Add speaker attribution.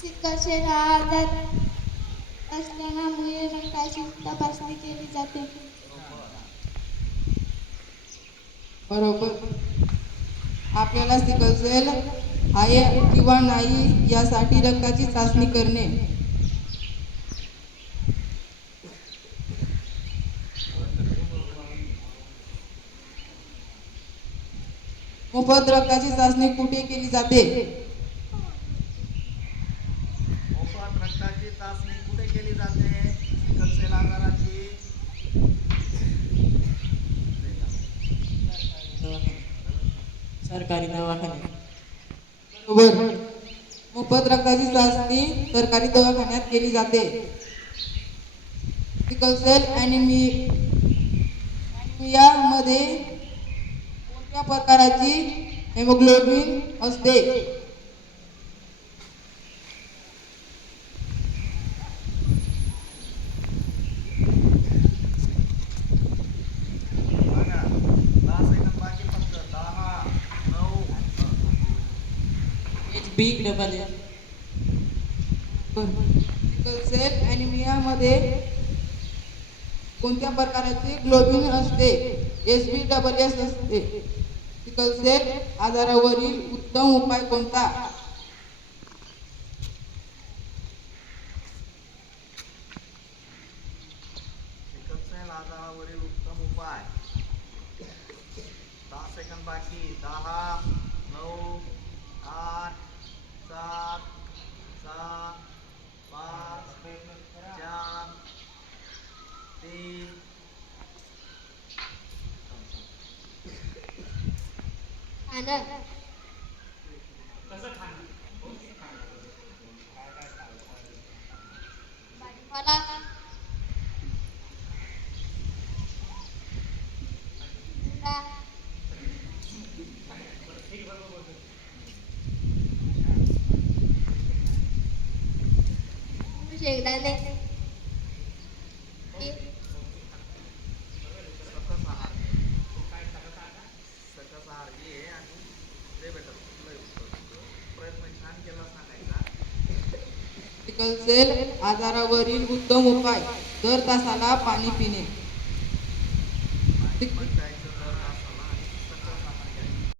Speaker 1: Sickle cell हा असल्यामुळे रक्ताची तपासणी केली जाते.
Speaker 2: बरोबर. आपल्याला सिकलसेल आहे किंवा नाही यासाठी रक्ताची चाचणी करणे. मोफत रक्ताची चाचणी कुठे केली जाते
Speaker 3: मोफत रक्ताची चाचणी कुठे केली जाते? सिकलसेल आजाराची
Speaker 4: सरकारी दवाखाने
Speaker 2: बरोबर. मोफत रक्ताची चाचणी सरकारी दवाखान्यात केली जाते. सिकलसेल ॲनिमी ॲनिमियामध्ये कोणत्या प्रकाराची हेमोग्लोबिन असते
Speaker 3: बघा दहा सेकंद बाकी फक्त दहा नऊ
Speaker 4: H B double L
Speaker 2: sickle cell ॲनिमियामध्ये कोणत्या प्रकाराचे ग्लोबिन असते? एस बी डबल एस असते सिकलसेल आजारावरील उत्तम उपाय कोणता?
Speaker 3: आजारावरील उत्तम उपाय. दहा सेकंद बाकी. दहा नऊ आठ सात सहा पाच चार तीन.
Speaker 1: आनंद
Speaker 3: सांगायचा
Speaker 2: सिकलसेल आजारावरील उत्तम उपाय दर तासाला पाणी पिणे.